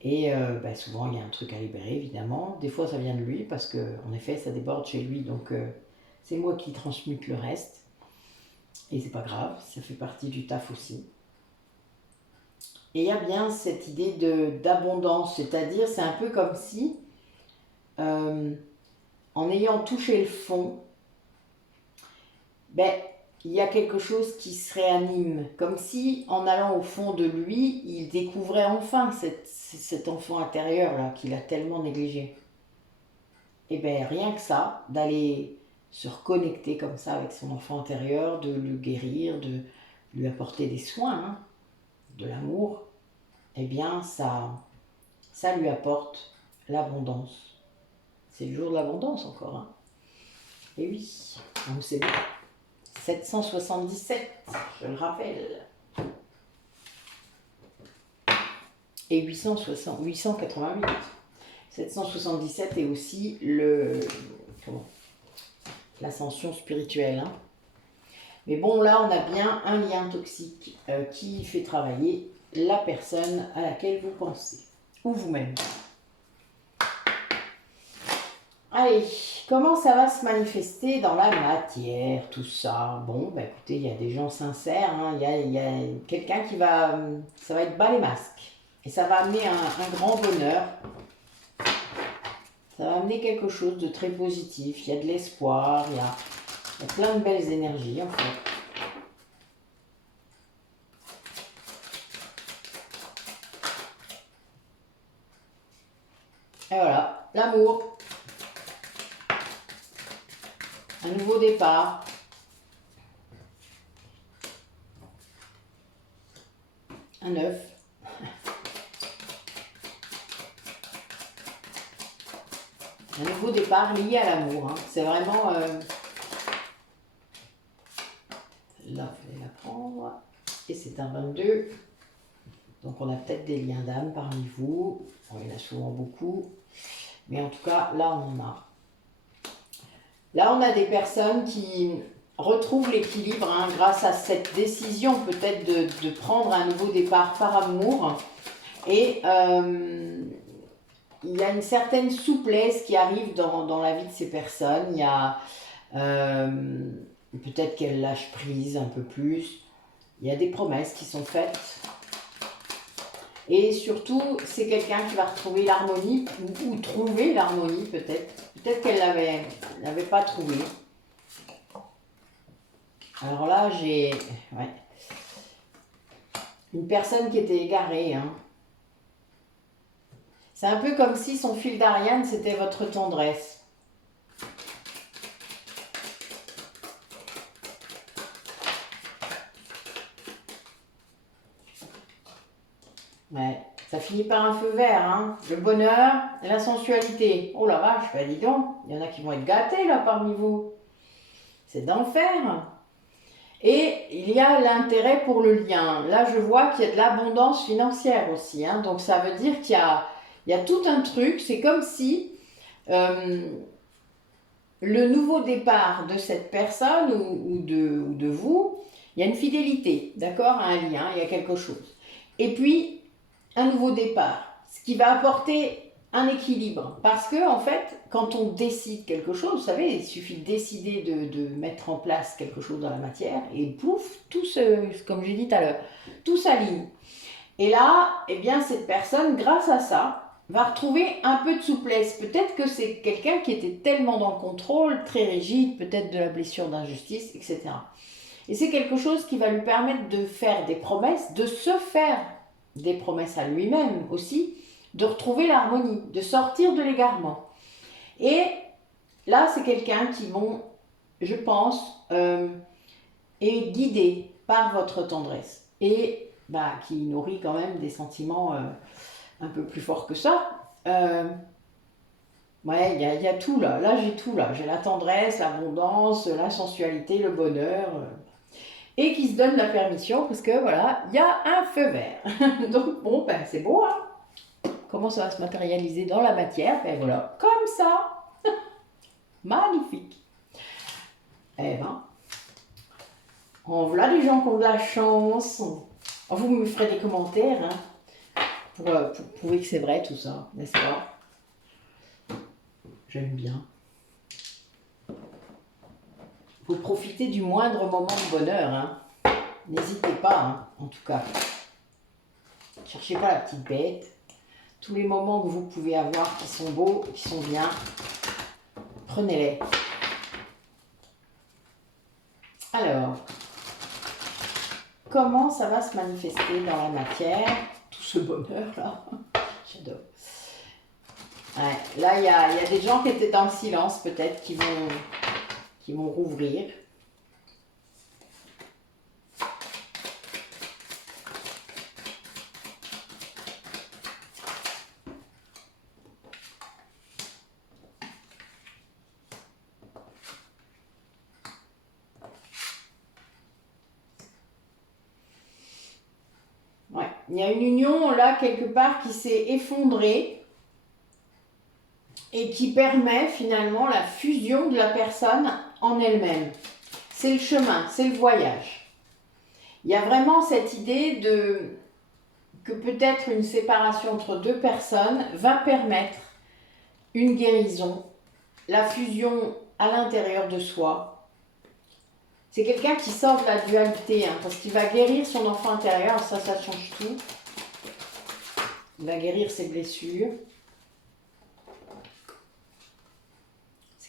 Et souvent il y a un truc à libérer, évidemment. Des fois ça vient de lui parce qu'en effet ça déborde chez lui. Donc c'est moi qui transmute le reste. Et c'est pas grave, ça fait partie du taf aussi. Et il y a bien cette idée d'abondance, c'est-à-dire c'est un peu comme si, en ayant touché le fond, il y a quelque chose qui se réanime, comme si en allant au fond de lui, il découvrait enfin cet enfant intérieur là qu'il a tellement négligé. Et rien que ça, d'aller se reconnecter comme ça avec son enfant intérieur, de le guérir, de lui apporter des soins, hein, de l'amour, eh bien ça lui apporte l'abondance. C'est le jour de l'abondance encore. Hein. Et oui, donc c'est bon. 777, je le rappelle. Et 888. 777 est aussi l'ascension spirituelle. Hein. Mais bon, là, on a bien un lien toxique qui fait travailler la personne à laquelle vous pensez, ou vous-même. Allez, comment ça va se manifester dans la matière, tout ça? Bon, écoutez, il y a des gens sincères, hein. Il y a quelqu'un ça va être bas les masques. Et ça va amener un grand bonheur. Ça va amener quelque chose de très positif. Il y a de l'espoir, il y a plein de belles énergies, en fait. Et voilà, l'amour. Un nouveau départ. Un œuf. Un nouveau départ lié à l'amour. Hein. C'est vraiment... Là, je vais la prendre. Et c'est un 22. Donc on a peut-être des liens d'âme parmi vous. Bon, il y en a souvent beaucoup. Mais en tout cas, là, on en a. Là, on a des personnes qui retrouvent l'équilibre hein, grâce à cette décision peut-être de prendre un nouveau départ par amour. Et il y a une certaine souplesse qui arrive dans la vie de ces personnes. Il y a peut-être qu'elles lâchent prise un peu plus. Il y a des promesses qui sont faites. Et surtout, c'est quelqu'un qui va retrouver l'harmonie, ou trouver l'harmonie peut-être. Peut-être qu'elle l'avait pas trouvée. Alors là, j'ai une personne qui était égarée. Hein. C'est un peu comme si son fil d'Ariane, c'était votre tendresse. Ouais, ça finit par un feu vert, hein. Le bonheur et la sensualité. Oh la vache, ben dis donc, il y en a qui vont être gâtés là parmi vous. C'est d'enfer. Et il y a l'intérêt pour le lien. Là, je vois qu'il y a de l'abondance financière aussi. Hein. Donc ça veut dire qu'il y a tout un truc. C'est comme si le nouveau départ de cette personne ou de vous, il y a une fidélité, d'accord, un lien, il y a quelque chose. Et puis, un nouveau départ, ce qui va apporter un équilibre. Parce que, en fait, quand on décide quelque chose, vous savez, il suffit de décider de mettre en place quelque chose dans la matière et pouf, comme j'ai dit tout à l'heure, tout s'aligne. Et là, eh bien, cette personne, grâce à ça, va retrouver un peu de souplesse. Peut-être que c'est quelqu'un qui était tellement dans le contrôle, très rigide, peut-être de la blessure d'injustice, etc. Et c'est quelque chose qui va lui permettre de faire des promesses, de se faire des promesses à lui-même aussi, de retrouver l'harmonie, de sortir de l'égarement. Et là, c'est quelqu'un qui je pense, est guidé par votre tendresse et qui nourrit quand même des sentiments un peu plus forts que ça. Ouais, il y a tout là. Là, j'ai tout là. J'ai la tendresse, l'abondance, la sensualité, le bonheur. Et qui se donne la permission parce que voilà, il y a un feu vert. Donc bon, c'est beau, hein. Comment ça va se matérialiser dans la matière? Ben voilà, comme ça. Magnifique. Eh ben, voilà les gens qui ont de la chance. Vous me ferez des commentaires hein, pour prouver que c'est vrai tout ça, n'est-ce pas? J'aime bien. Faut profiter du moindre moment de bonheur. Hein. N'hésitez pas, hein, en tout cas. Cherchez pas la petite bête. Tous les moments que vous pouvez avoir qui sont beaux, qui sont bien, prenez-les. Alors, comment ça va se manifester dans la matière, tout ce bonheur-là? J'adore. Ouais, là, il y a des gens qui étaient dans le silence, peut-être, qui vont rouvrir. Ouais, il y a une union, là, quelque part, qui s'est effondrée. Et qui permet finalement la fusion de la personne en elle-même. C'est le chemin, c'est le voyage. Il y a vraiment cette idée que peut-être une séparation entre deux personnes va permettre une guérison, la fusion à l'intérieur de soi. C'est quelqu'un qui sort de la dualité, hein, parce qu'il va guérir son enfant intérieur, ça change tout. Il va guérir ses blessures.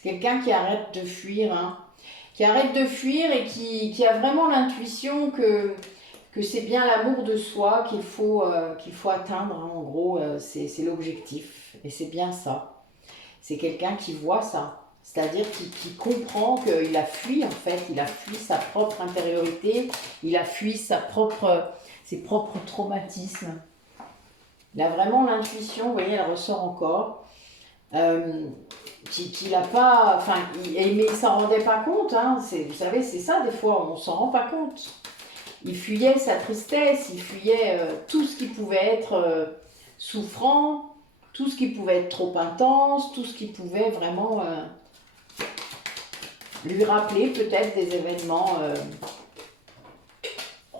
Quelqu'un qui arrête de fuir, hein, qui arrête de fuir et qui a vraiment l'intuition que c'est bien l'amour de soi qu'il faut atteindre. Hein, en gros, c'est l'objectif. Et c'est bien ça. C'est quelqu'un qui voit ça. C'est-à-dire qui comprend qu'il a fui, en fait. Il a fui sa propre intériorité. Il a fui ses propres traumatismes. Il a vraiment l'intuition, vous voyez, elle ressort encore. Qu'il n'a pas, mais il s'en rendait pas compte, hein, vous savez, c'est ça des fois, on s'en rend pas compte. Il fuyait sa tristesse, il fuyait tout ce qui pouvait être souffrant, tout ce qui pouvait être trop intense, tout ce qui pouvait vraiment lui rappeler peut-être des événements.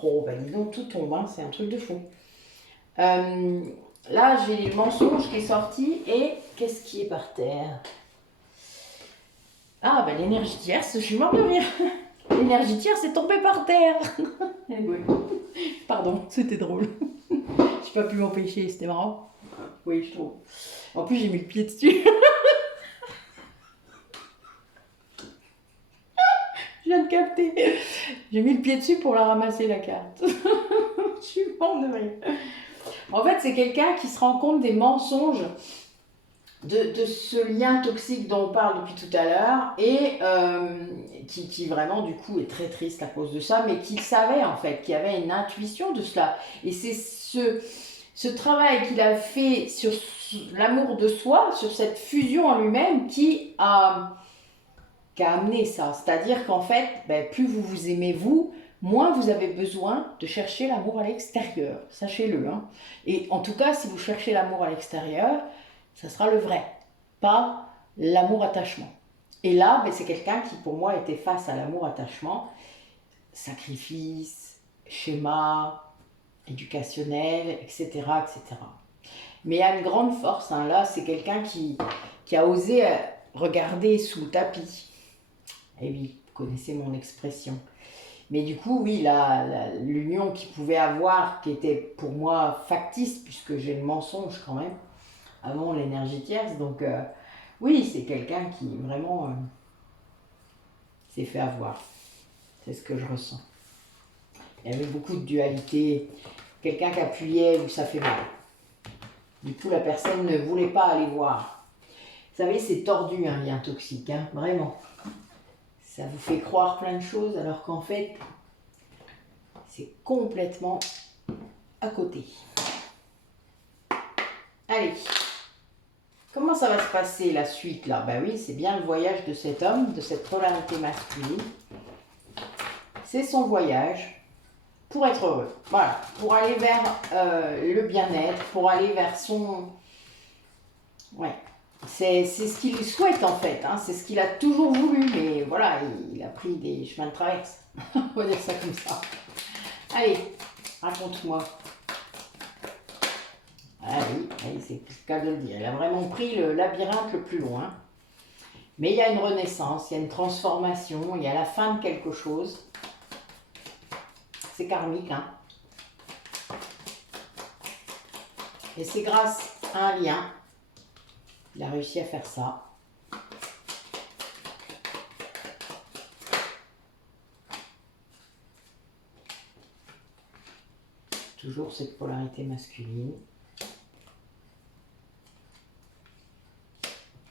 Oh, dis donc, tout tombe, hein, c'est un truc de fou. là, j'ai le mensonge qui est sorti et qu'est-ce qui est par terre? Ah, ben l'énergie tierce, je suis morte de rire. L'énergie tierce est tombée par terre. Eh oui. Pardon, c'était drôle. J'ai pas pu m'empêcher, c'était marrant. Oui, je trouve. En plus, j'ai mis le pied dessus. Je viens de capter. J'ai mis le pied dessus pour la ramasser, la carte. Je suis morte de rire. En fait, c'est quelqu'un qui se rend compte des mensonges de ce lien toxique dont on parle depuis tout à l'heure et qui vraiment du coup est très triste à cause de ça, mais qui savait en fait, qui avait une intuition de cela. Et c'est ce travail qu'il a fait sur l'amour de soi, sur cette fusion en lui-même qui a amené ça. C'est-à-dire qu'en fait, ben, plus vous vous aimez vous, moins vous avez besoin de chercher l'amour à l'extérieur. Sachez-le. Hein. Et en tout cas, si vous cherchez l'amour à l'extérieur, ça sera le vrai, pas l'amour-attachement. Et là, ben, c'est quelqu'un qui, pour moi, était face à l'amour-attachement, sacrifice, schéma éducationnel, etc., etc. Mais il y a une grande force. Hein. Là, c'est quelqu'un qui a osé regarder sous le tapis. Et oui, vous connaissez mon expression. Mais du coup, oui, l'union qu'il pouvait avoir, qui était pour moi factice, puisque j'ai le mensonge quand même, avant l'énergie tierce. Donc, oui, c'est quelqu'un qui vraiment s'est fait avoir. C'est ce que je ressens. Il y avait beaucoup de dualité. Quelqu'un qui appuyait où ça fait mal. Du coup, la personne ne voulait pas aller voir. Vous savez, c'est tordu un lien toxique, hein, vraiment. Ça vous fait croire plein de choses alors qu'en fait, c'est complètement à côté. Allez. Comment ça va se passer la suite là? Ben oui, c'est bien le voyage de cet homme, de cette polarité masculine. C'est son voyage pour être heureux. Voilà, pour aller vers le bien-être, pour aller vers son... Ouais, c'est ce qu'il souhaite en fait, hein. C'est ce qu'il a toujours voulu, mais voilà, il a pris des chemins de traverse. On va dire ça comme ça. Allez, raconte-moi. Ah oui, c'est le cas de le dire. Il a vraiment pris le labyrinthe le plus loin. Mais il y a une renaissance, il y a une transformation, il y a la fin de quelque chose. C'est karmique, hein. Et c'est grâce à un lien qu'il a réussi à faire ça. Toujours cette polarité masculine.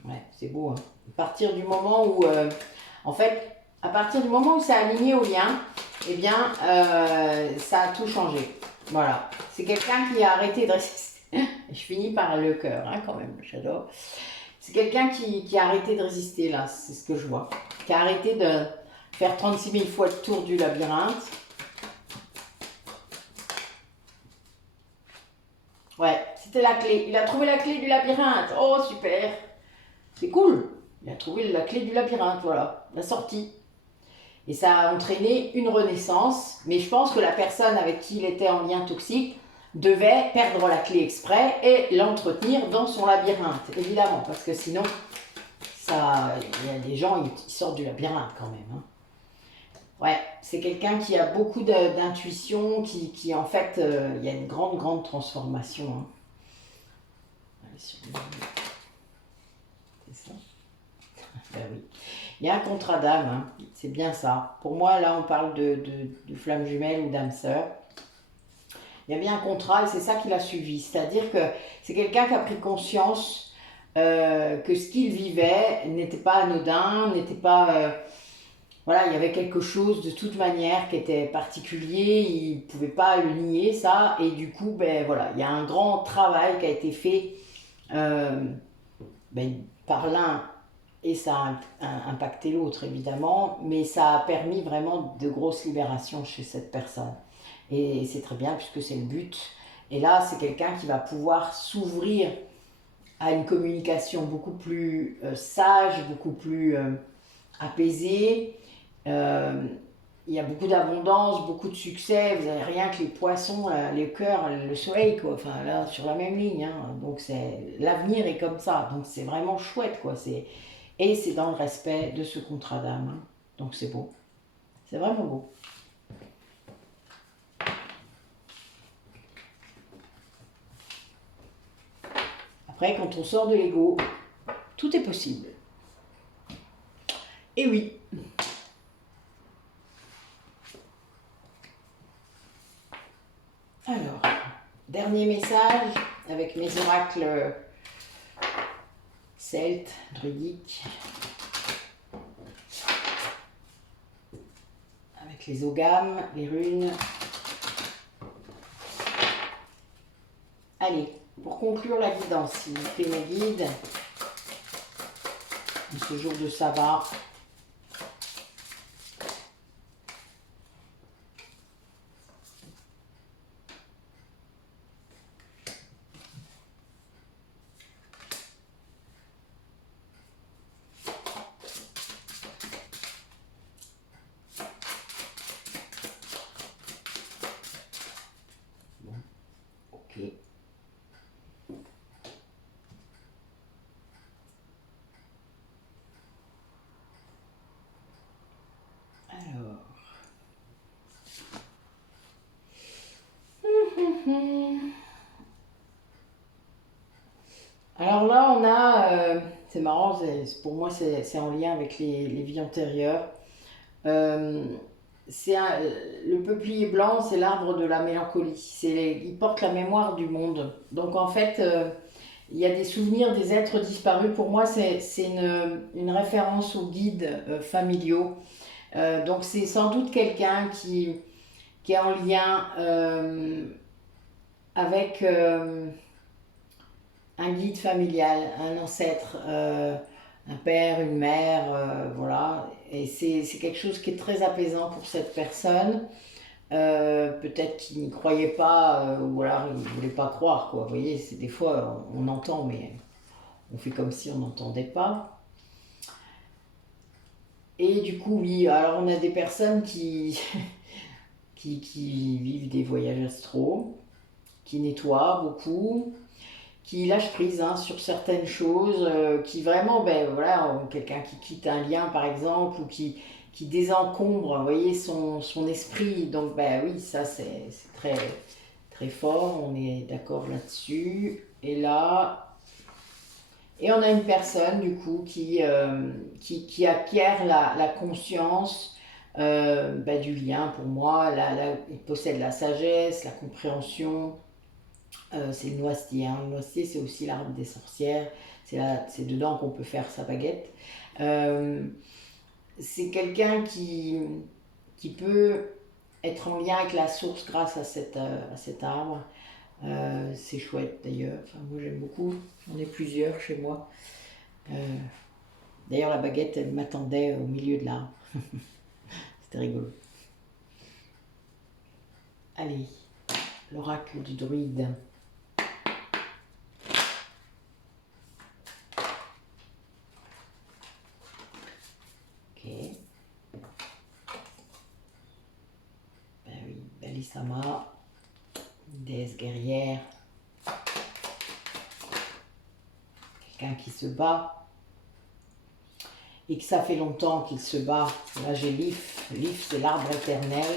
Ouais, c'est beau. Hein. À partir du moment où, en fait, à partir du moment où c'est aligné au lien, eh bien, ça a tout changé. Voilà. C'est quelqu'un qui a arrêté de résister. Je finis par le cœur, hein, quand même, j'adore. C'est quelqu'un qui a arrêté de résister, là, c'est ce que je vois. Qui a arrêté de faire 36 000 fois le tour du labyrinthe. Ouais, c'était la clé. Il a trouvé la clé du labyrinthe. Oh, super. C'est cool. Il a trouvé la clé du labyrinthe, voilà, la sortie. Et ça a entraîné une renaissance. Mais je pense que la personne avec qui il était en lien toxique devait perdre la clé exprès et l'entretenir dans son labyrinthe, évidemment. Parce que sinon, il y a des gens, ils sortent du labyrinthe quand même. Hein. Ouais, c'est quelqu'un qui a beaucoup d'intuition, qui en fait, il y a une grande, grande transformation. Hein. Allez, sur c'est ça. Ben oui. Il y a un contrat d'âme, hein. C'est bien ça. Pour moi, là, on parle de flamme jumelle ou d'âme sœur. Il y a bien un contrat et c'est ça qu'il a suivi. C'est-à-dire que c'est quelqu'un qui a pris conscience que ce qu'il vivait n'était pas anodin, n'était pas... voilà, il y avait quelque chose de toute manière qui était particulier, il ne pouvait pas le nier, ça. Et du coup, ben voilà, il y a un grand travail qui a été fait par l'un et ça a impacté l'autre évidemment, mais ça a permis vraiment de grosses libérations chez cette personne. Et c'est très bien puisque c'est le but. Et là, c'est quelqu'un qui va pouvoir s'ouvrir à une communication beaucoup plus sage, beaucoup plus apaisée, il y a beaucoup d'abondance, beaucoup de succès. Vous avez rien que les poissons, là, les cœurs, le soleil, quoi. Enfin, là, sur la même ligne. Hein. Donc, l'avenir est comme ça. Donc, c'est vraiment chouette, quoi. Et c'est dans le respect de ce contrat d'âme. Hein. Donc, c'est beau. C'est vraiment beau. Après, quand on sort de l'ego, tout est possible. Et oui. Alors, dernier message avec mes oracles celtes, druidiques. Avec les oghams, les runes. Allez, pour conclure la guidance, s'il vous plaît, mes guides, ce jour de sabbat. Bon, ok. Alors. Alors là, on a, c'est marrant, pour moi c'est en lien avec les vies antérieures. Euh, le peuplier blanc, c'est l'arbre de la mélancolie. Il porte la mémoire du monde. Donc en fait, il y a des souvenirs des êtres disparus. Pour moi, c'est une référence aux guides familiaux. Donc c'est sans doute quelqu'un qui est en lien avec un guide familial, un ancêtre, un père, une mère, voilà. Et c'est quelque chose qui est très apaisant pour cette personne. Peut-être qu'il n'y croyait pas, ou alors il ne voulait pas croire, quoi. Vous voyez, c'est des fois on entend, mais on fait comme si on n'entendait pas. Et du coup, oui, alors on a des personnes qui vivent des voyages astraux, qui nettoient beaucoup, qui lâchent prise hein, sur certaines choses, qui vraiment, ben voilà, quelqu'un qui quitte un lien par exemple, ou qui désencombre, vous voyez, son esprit. Donc, ben oui, ça c'est très, très fort, on est d'accord là-dessus. Et là, et on a une personne du coup qui acquiert la conscience ben, du lien pour moi. Il possède la sagesse, la compréhension. C'est le noisetier. Hein. Le noisetier, c'est aussi l'arbre des sorcières. C'est dedans qu'on peut faire sa baguette. Euh, c'est quelqu'un qui peut être en lien avec la source grâce à cet arbre. C'est chouette d'ailleurs. Enfin, moi j'aime beaucoup. J'en ai plusieurs chez moi. Euh, d'ailleurs, la baguette, elle m'attendait au milieu de l'arbre. C'était rigolo. Allez, l'oracle du druide. Ok. Ben oui, Balisama, déesse guerrière. Quelqu'un qui se bat. Et que ça fait longtemps qu'il se bat. Là j'ai l'if. L'if c'est l'arbre éternel.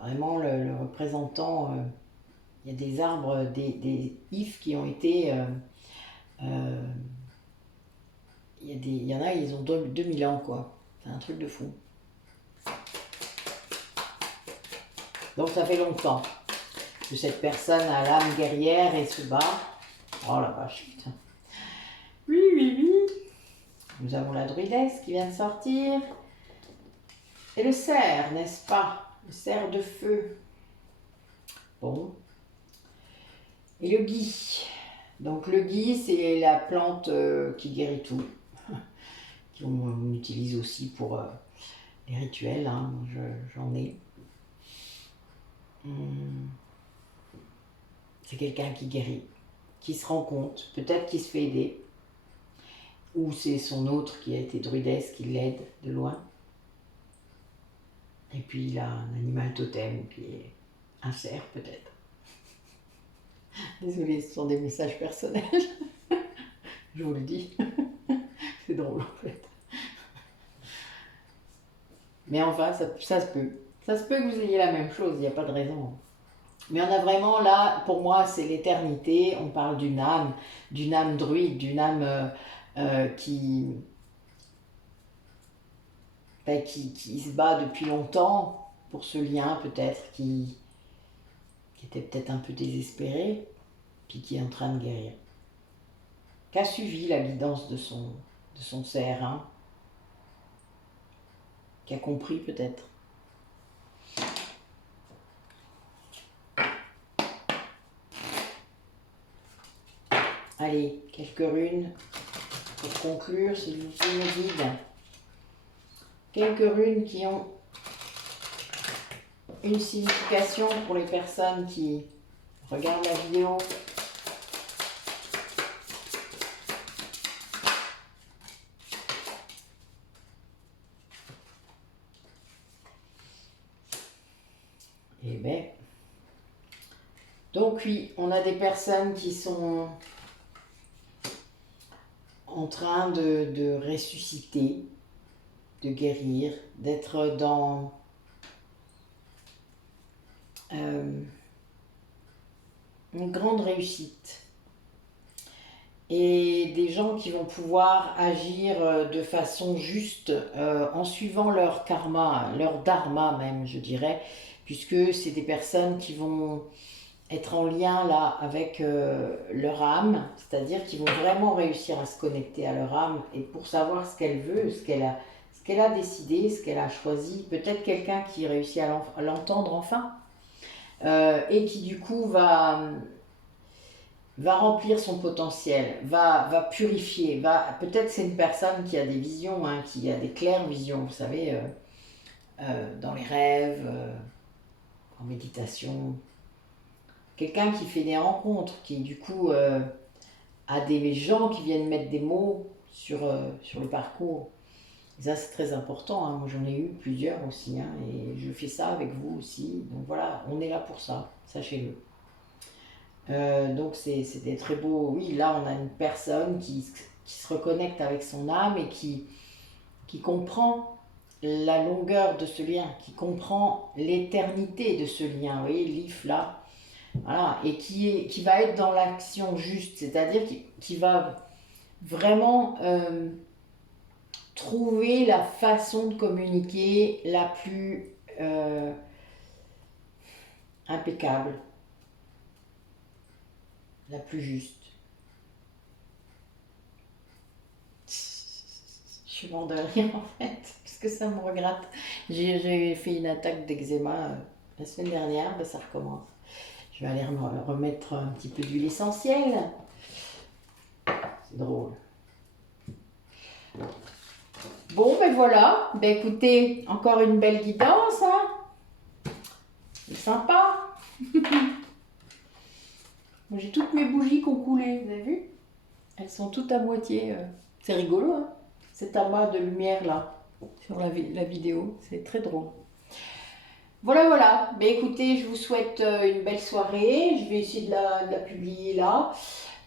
Vraiment le représentant. Il y a des arbres, des ifs qui ont été. Il y en a, ils ont 2000 ans quoi. C'est un truc de fou. Donc ça fait longtemps que cette personne a l'âme guerrière et se bat. Oh la vache, putain. Oui, oui, oui. Nous avons la druidesse qui vient de sortir. Et le cerf, n'est-ce pas? Le cerf de feu. Bon. Et le gui. Donc le gui, c'est la plante qui guérit tout. Qu'on utilise aussi pour les rituels. Hein. J'en ai. C'est quelqu'un qui guérit, qui se rend compte, peut-être qu'il se fait aider. Ou c'est son autre qui a été druidesse qui l'aide de loin. Et puis il a un animal totem qui est un cerf peut-être. Désolée, ce sont des messages personnels. Je vous le dis. C'est drôle en fait. Mais enfin, ça se peut. Ça se peut que vous ayez la même chose, il n'y a pas de raison. Mais on a vraiment là, pour moi, c'est l'éternité. On parle d'une âme druide, d'une âme qui se bat depuis longtemps pour ce lien peut-être, qui était peut-être un peu désespéré, puis qui est en train de guérir. Qui a suivi la guidance de son cerf, hein, qui a compris peut-être. Allez, quelques runes pour conclure, s'il vous plaît, mes guides. Quelques runes qui ont une signification pour les personnes qui regardent la vidéo. Eh bien, donc oui, on a des personnes qui sont en train de ressusciter, de guérir, d'être dans une grande réussite. Et des gens qui vont pouvoir agir de façon juste en suivant leur karma, leur dharma même, je dirais, puisque c'est des personnes qui vont être en lien là avec leur âme, c'est-à-dire qu'ils vont vraiment réussir à se connecter à leur âme et pour savoir ce qu'elle veut, ce qu'elle a décidé, ce qu'elle a choisi, peut-être quelqu'un qui réussit à l'entendre enfin, et qui du coup va remplir son potentiel, va purifier, peut-être c'est une personne qui a des visions, hein, qui a des claires visions, vous savez, dans les rêves, en méditation. Quelqu'un qui fait des rencontres, qui du coup a des gens qui viennent mettre des mots sur le parcours. Et ça c'est très important, hein. Moi j'en ai eu plusieurs aussi, hein, et je fais ça avec vous aussi. Donc voilà, on est là pour ça, sachez-le. Donc c'était très beau. Oui, là on a une personne qui se reconnecte avec son âme et qui comprend la longueur de ce lien, qui comprend l'éternité de ce lien. Vous voyez, l'if là, voilà, et qui va être dans l'action juste, c'est-à-dire qui va vraiment trouver la façon de communiquer la plus impeccable, la plus juste. Je suis mort de rire en fait, parce que ça me regrette. J'ai fait une attaque d'eczéma la semaine dernière, ben ça recommence. Je vais aller remettre un petit peu d'huile essentielle. C'est drôle. Bon, ben voilà. Ben écoutez, encore une belle guidance, hein. C'est sympa. J'ai toutes mes bougies qui ont coulé, vous avez vu? Elles sont toutes à moitié. C'est rigolo, hein, cet amas de lumière là, sur la vidéo. C'est très drôle. Voilà, voilà. Ben écoutez, je vous souhaite une belle soirée. Je vais essayer de la publier là.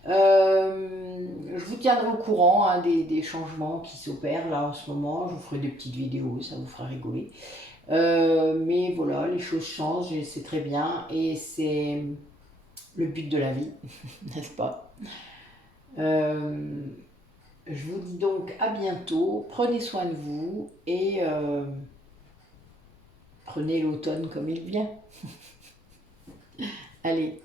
Je vous tiendrai au courant, hein, des changements qui s'opèrent là en ce moment. Je vous ferai des petites vidéos, ça vous fera rigoler. Mais voilà, les choses changent et c'est très bien. Et c'est le but de la vie, n'est-ce pas? Je vous dis donc à bientôt. Prenez soin de vous et prenez l'automne comme il vient. Allez.